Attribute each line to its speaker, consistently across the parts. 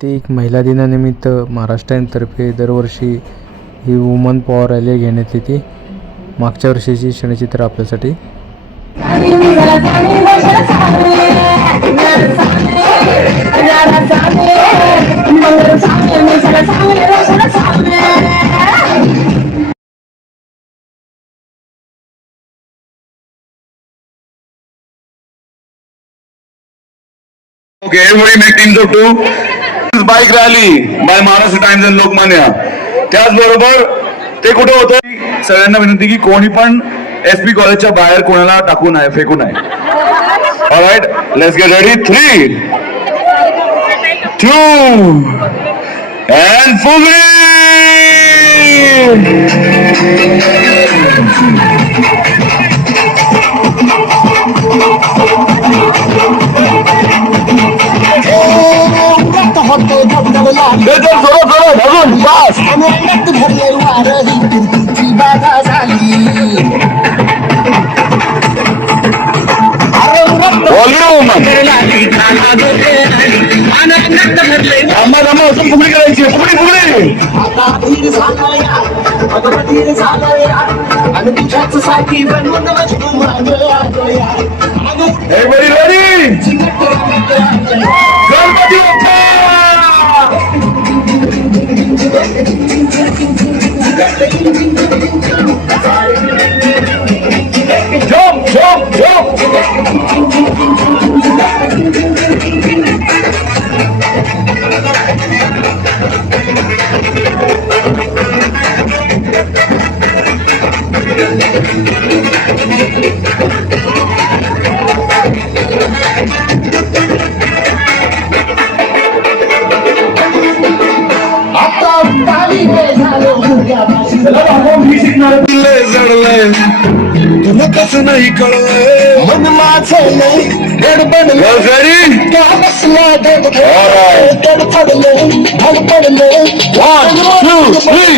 Speaker 1: ते एक महिला दिनानिमित्त महाराष्ट्रातर्फे दरवर्षी ही वुमन पॉवर रॅली घेण्यात येते मागच्या वर्षीची क्षणचित्र आपल्यासाठी
Speaker 2: Okay, everybody make teams of two. वीस bike rally by Maharashtra times and Lokmanya. त्याचबरोबर ते कुठे होतं? सगळ्यांना विनंती की कोणी पण एस पी कॉलेजच्या बाहेर कोणाला टाकू नये फेकू नये. Right let's get ready three two and फुगडी అమ్మ అమ్మ కుమిడి కుమిడి కుమిడి बस व्हॉल्यूम थांबा थांबा अजून फुगडी करायची आहे. फुगडी फुगडी Everybody ready? Ganpati Bappa! Jump, jump, jump! आहे.
Speaker 3: दिले जडले तुला कसं नाही कळलंय मन माझं नाही गडबडलं
Speaker 2: Girls ready?
Speaker 3: का बसला
Speaker 2: Alright.
Speaker 3: गडबडलं धडपडलं
Speaker 2: One, two, three.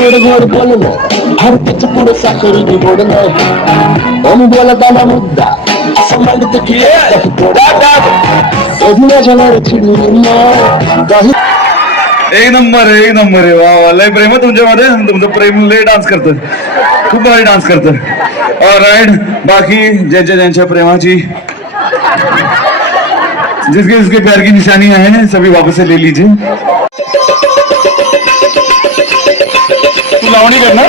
Speaker 3: বড় ঘর বলো না আর কিছু পুরো চাকরি বড় নয় আমি বলে দানা মুদ্রা काही
Speaker 2: एक नंबर आहे एक नंबर आहे वा वा लय प्रेम आहे तुमच्यामध्ये? तुमचं प्रेम लय डान्स करतं खूप भारी डान्स करतं राईट बाकी ज्यांच्या ज्यांच्या प्रेमाची जिसके जिसके प्यार की निशानी है सभी वापस से ले लीजिए. तू लावणी करणार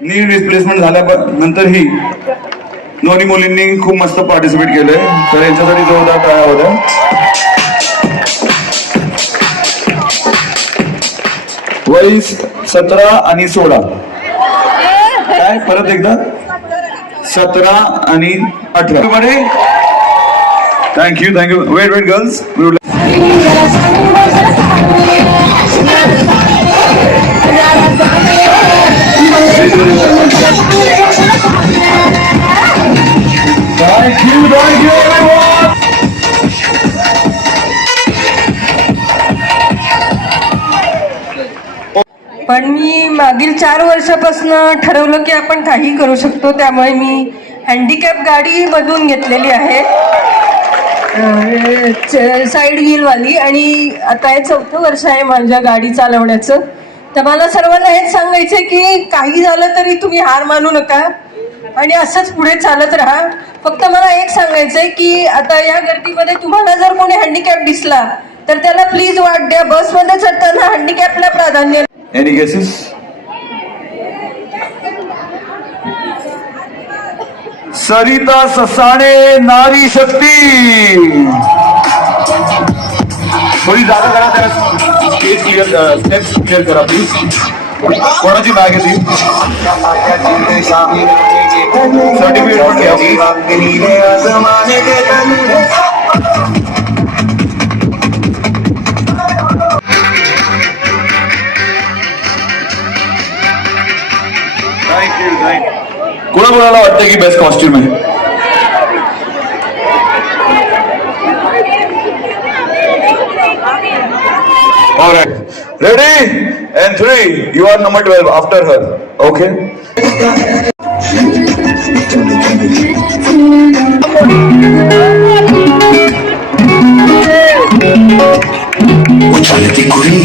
Speaker 2: नी रिप्लेसमेंट झाल्या नंतरही दोन्ही मुलींनी खूप मस्त पार्टिसिपेट केलंय. तर यांच्यासाठी जोरदार टाळ्या होत्या. वय सतरा आणि सोळा. काय? परत एकदा. सतरा आणि अठरा. Thank you thank you wait wait girls Thank you, thank you everyone!
Speaker 4: पण मी मागील चार वर्षापासून ठरवलं की आपण काही करू शकतो त्यामुळे मी हँडिकॅप गाडी मधून घेतलेली आहे साईड व्हीलवाली आणि आता हे चौथं वर्ष आहे माझ्या गाडी चालवण्याचं तर मला सर्वांना हेच सांगायचं की काही झालं तरी तुम्ही हार मानू नका. आणि असंच पुढे चालत राहा. फक्त मला एक सांगायचंय की आता या गर्दीमध्ये तुम्हाला जर कोणी हँडिकॅप दिसला तर त्याला प्लीज वाट द्या. बसमध्ये चढताना हँडिकॅपला प्राधान्य
Speaker 2: एनी गेसेस सरिता ससाणे नारी शक्ती. थोडी जागा करा त्याला स्टेज क्लिअर स्टेप्स क्लिअर करा प्लीज़ कोणाची बॅग आहे ती सर्टिफिकेट पण घ्या कोणाला वाटतं की बेस्ट कॉस्ट्यूम आहे Alright. Ready? And three. You are number 12 after her. Okay?
Speaker 5: ਉਛਲਦੀ ਕੁੜੀ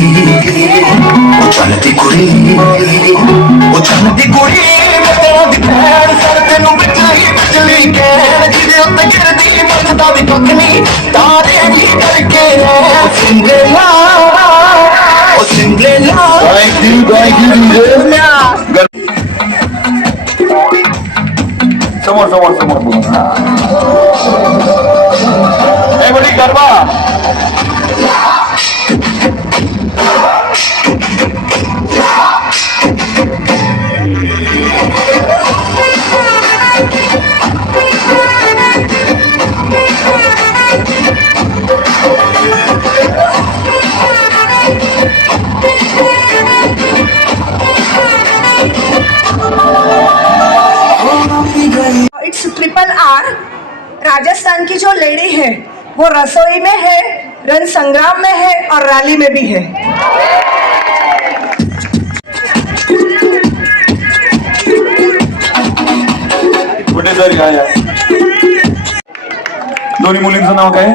Speaker 5: ਉਛਲਦੀ ਕੁੜੀ ਉਛਲਦੀ ਕੁੜੀ ਮਤਾਂ ਦੀ ਭੈਣ ਸਰ ਤੈਨੂੰ ਬਿਜਲੀ ਬਿਜਲੀ ਕਹਿਣ ਜਿਹਦੇ ਉੱਤੇ ਗਿਰਦੀ ਮੱਚਦਾ ਵੀ ਕੁੱਖ ਨਹੀਂ ਤਾਰੇ ਵੀ ਕਰਕੇ ਐ ਸਿੰਗਲਾ
Speaker 2: Thank you, DJ. સમોર સમોર સમોર સમોર હા એ
Speaker 6: બધી ગરબા ट्रिपल आर राजस्थान की जो लेडी है वो रसोई में है रन संग्राम में है और रैली में भी है।
Speaker 2: दोन्ही मुलींचं नाव काय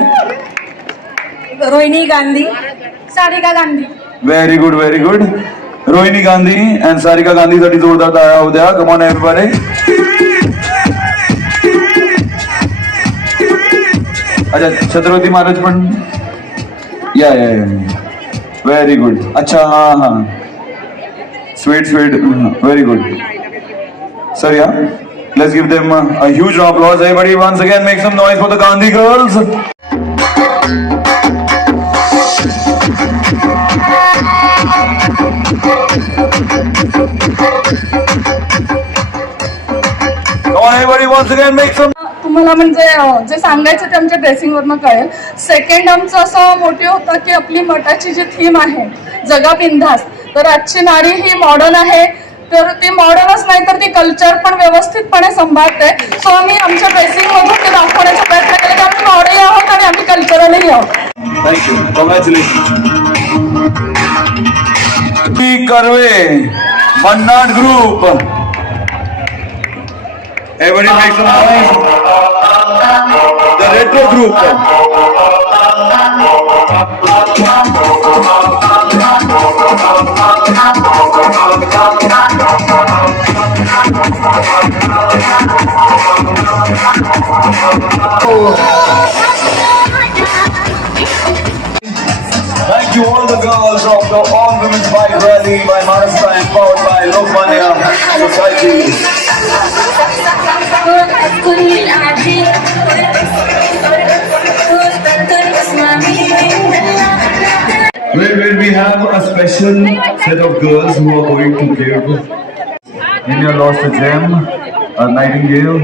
Speaker 6: Rohini Gandhi Sarika Gandhi.
Speaker 2: Very good very good Rohini Gandhi and Sarika गांधीसाठी जोरदार टाळ्या होऊ द्या कमॉन एव्हरीबॉडी अच्छा छत्रपति महाराज पण या या वेरी गुड अच्छा हाँ हाँ. Sweet sweet very good sir या let's give them a huge applause once again make some noise for the Gandhi girls Come on, everybody, once make some.
Speaker 7: तुम्हाला म्हणजे जे सांगायचं ते आमच्या ड्रेसिंगवरनं कळेल सेकंड आमचं असं मोटिव्ह होतं की आपली मठाची जी थीम आहे जगा बिंदास तर आजची नारी ही मॉडर्न आहे तर ती मॉडर्नच नाही तर ती कल्चर पण व्यवस्थितपणे सांभाळते सो आम्ही आमच्या ड्रेसिंगमधून ते दाखवण्याचा प्रयत्न केला की आम्ही मॉडर्न आहोत आणि आम्ही कल्चरलही आहोत.
Speaker 2: Karve, Mannad Group. Everybody make some noise. Retro. Thank you all the girls of the All Women's Bike Rally by Maharashtra powered by Lokmanya Society. Special set of girls who are going to give India lost a gem, a nightingale.